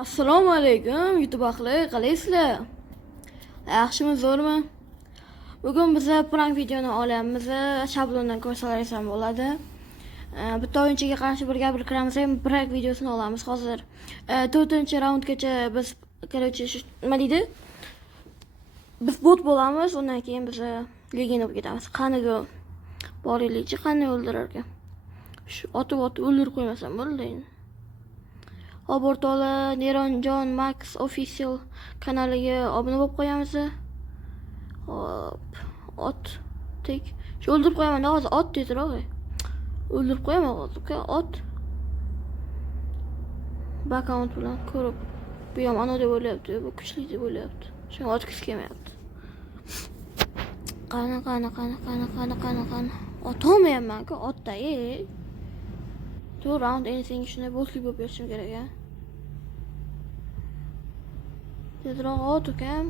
Assalomu alaykum YouTube ahli, qalaysizlar? Yaxshimi, zo'rmi? Bugun biz prank videoni olamiz. Shablondan ko'rsalaringiz ham bo'ladi. Bitta o'yinchiga qarshi birga kiramiz, ham prank videosini olamiz hozir. 4-raundgacha biz nima deydi? Biz bot bo'lamiz, undan keyin biz legenda bo'lib ketamiz. Qaniga boringchi, qanday o'ldirar ekan? Shu otib o'ldirib qo'ymasam bo'ldi endi. Hop, o'rtoqlar, Neronjon Max Official kanaliga obuna bo'lib qo'yamiz. Hop, ot tek. Shu o'ldirib qo'yaman, hozir ot tezroq. O'ldirib qo'yaman hozir, ot. Background bilan ko'rib, bu ham ana deb o'ylayapti, bu kuchli deb o'ylayapti. Shunga otgisi kelmayapti. Qani. Otolmayapman-ku, otda, round endi senga shunday bo'slik bo'lib berishim kerak, Tezroq ot ukam.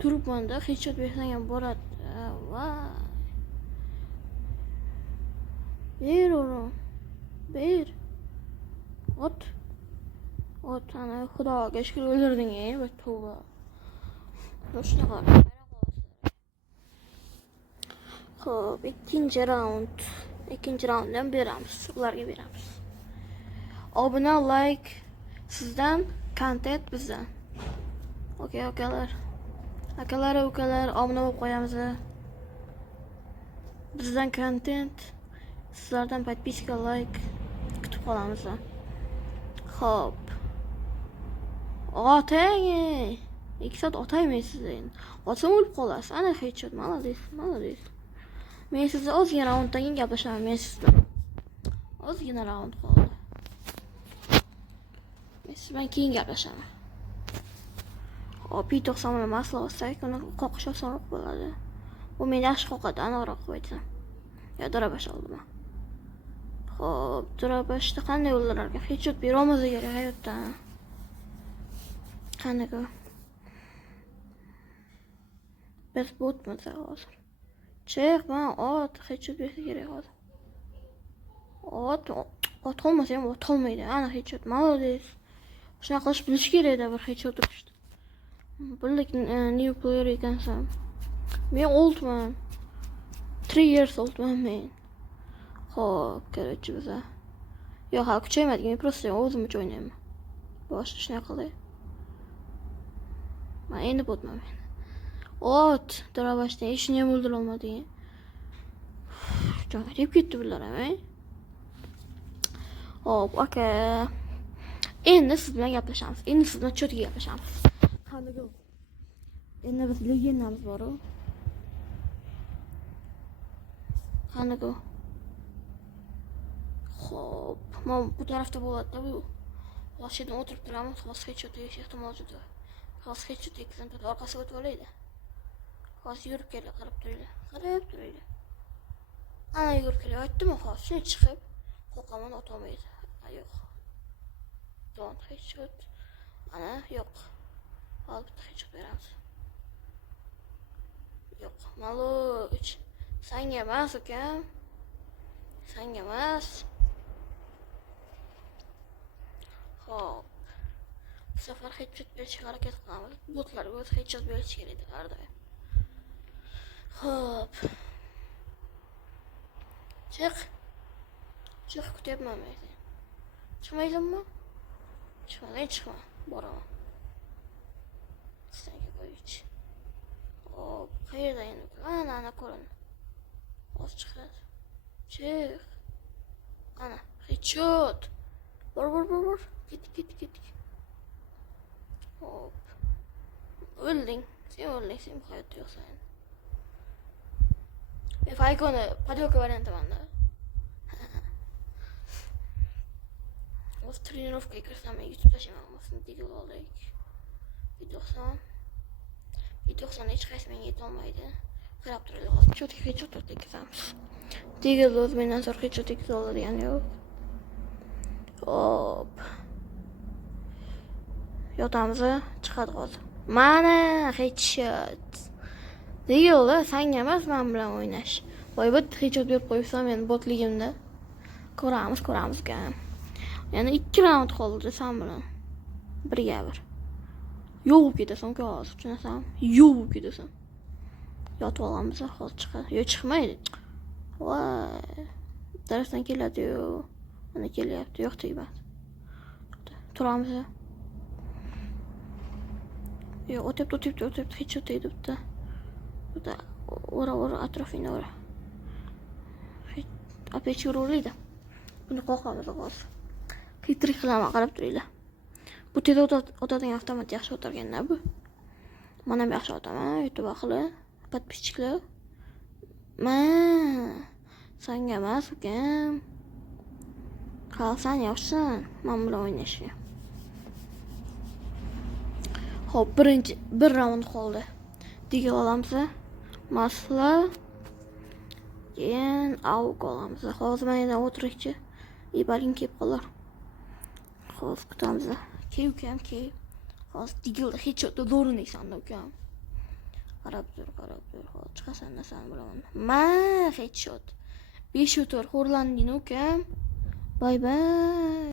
Turibmanda, headshot bersang ham boradi. Voy. Ber o'g'lim. Ber. Ot, ana xudoga shukr o'ldirding, va tavba. Shunaqa. Xo'p, ikkinchi raunddan beramiz, ularga beramiz. Obuna, like sizdan, kontent bizdan. Okey, akalar, obuna bo'lib qo'yamiz. Bizdan kontent, sizlardan podpiska, like kutib qolamiz. Xo'p. Otang. 2 soat otaymaysiz endi. Otsam o'lib qolasiz. Ana headshot, молодец. Men sizni ozgina raunddan keyin gaplashaman, men sizdan. Ozgina raund qoldi. Men siz bilan keyin gaplashaman. Hop, P90 bilan masla olsak, uni qoqish osonroq bo'ladi. Bu men yaxshi qoqadi, aniqroq qo'ydim. Ya darabash oldim. Hop, darabashda qanday o'ldirar ekan? Headshot bera olmasa kerak hayotda. Qanaqa? Biz botmiz hozir. Chiq, men ot headshot bersa kerak hozir. Ot olmasa ham otolmaydi. Ana headshot, молодец. Shunaqa qilish bilish kerak-da bir headshot urishni. Bildik, new player ekansan. Men oldman. 3 years oldman men. Xo'p, короче, biza. Yo'q, hali kuchaymadik, men просто o'zim uchun o'ynayman. Boshqa shunaqa qilay. Men endi botman men. Ot, darabashdan ishni ham o'ldira olmading. Jonga deb ketdi bular ham, Hop, aka. Endi siz bilan gaplashamiz. Endi siz bilan cho'tga gaplashamiz. Qaniga? Endi biz legendamiz bor-ku. Qaniga? Hop, men bu tarafda bo'ladi-da, bu. Mashinadan o'tirib turamiz, hozir headshot yeyish ehtimoli juda. Hozir headshot yeksan, orqasiga o'tib olaydi. Hozir yurib keladi, qarab turaydi. Ana yurib kelyaptimi hozir? Shuni chiqib, qo'qaman otolmaydi. Yo'q. Don't headshot. Ana, yo'q. Hozir bitta headshot beramiz. Yo'q, maloch. Sanga emas, ukam. Sanga emas. Hop. Bu safar headshot berishga harakat qilamiz. Botlarga o'z headshot berish kerak edi har doim. Hop. Chiq, kutyapman men. Chiqmaydimmi? Chiqma. Boraman. Senga qo'yich. Hop, qayerda endi? Ana ko'rin. Hozir chiqadi. Chiq. Ana, headshot. Bor. Ket. Hop. O'lding. Sen hayotda yo'qsan. Men Falconi podyoka variantimanda. O'z trenirovkaga kirsam, YouTube tashlayman, o'zim digil olaylik. V90 hech qaysi menga yetolmaydi. Qarab turaylik, hozir cho'tga headshot tekizamiz. Digil o'z mendan so'ra headshot tekiza oladigan yo'q. Hop. Yotamiz, chiqadi hozir. Mana headshot. Digilda sanga emas, men bilan o'ynash. Voy, headshot berib qo'ysam men botligimda. Ko'ramiz ekan. Yana 2 raund qoldi sen bilan. 1ga 1. Yovib ketasan uka hozir, tushunasanmi? Yovib ketasan. Yotib olamiz hozir chiqadi. Yo chiqmaydi. Voy. Darsdan keladi-yu. Mana kelyapti, yo'q tegmadi. Turamiz. Yo, o'tibdi, hech o'taydi bitta. Bitta ora atrofini ora. Опять yuraveradi. Buni qo'rqamiz hozir. Titrik qilaman, qarab turinglar. Bu tezda o'tadigan avtomat yaxshi o'targanda bu. Mana ham yaxshi o'taman, YouTube ahli, подписчиклар. Senga emas, ukam. Qalsan yaxshisan, men bilan o'ynashga. Xo'p, bir raund qoldi. Digil olamiz. Masla. Keyin avuk olamiz. Hozir men yana o'tirikchi. Balkim kelib qolar. Hozir kutamiz. Key ukam, key. Hozir digilda hech o'ta zo'rinaysan ukam. Qarab tur. Hozir chiqasan nasan bilaman. Headshot. 5 o'tar xo'rlanding ukam. Bay bay.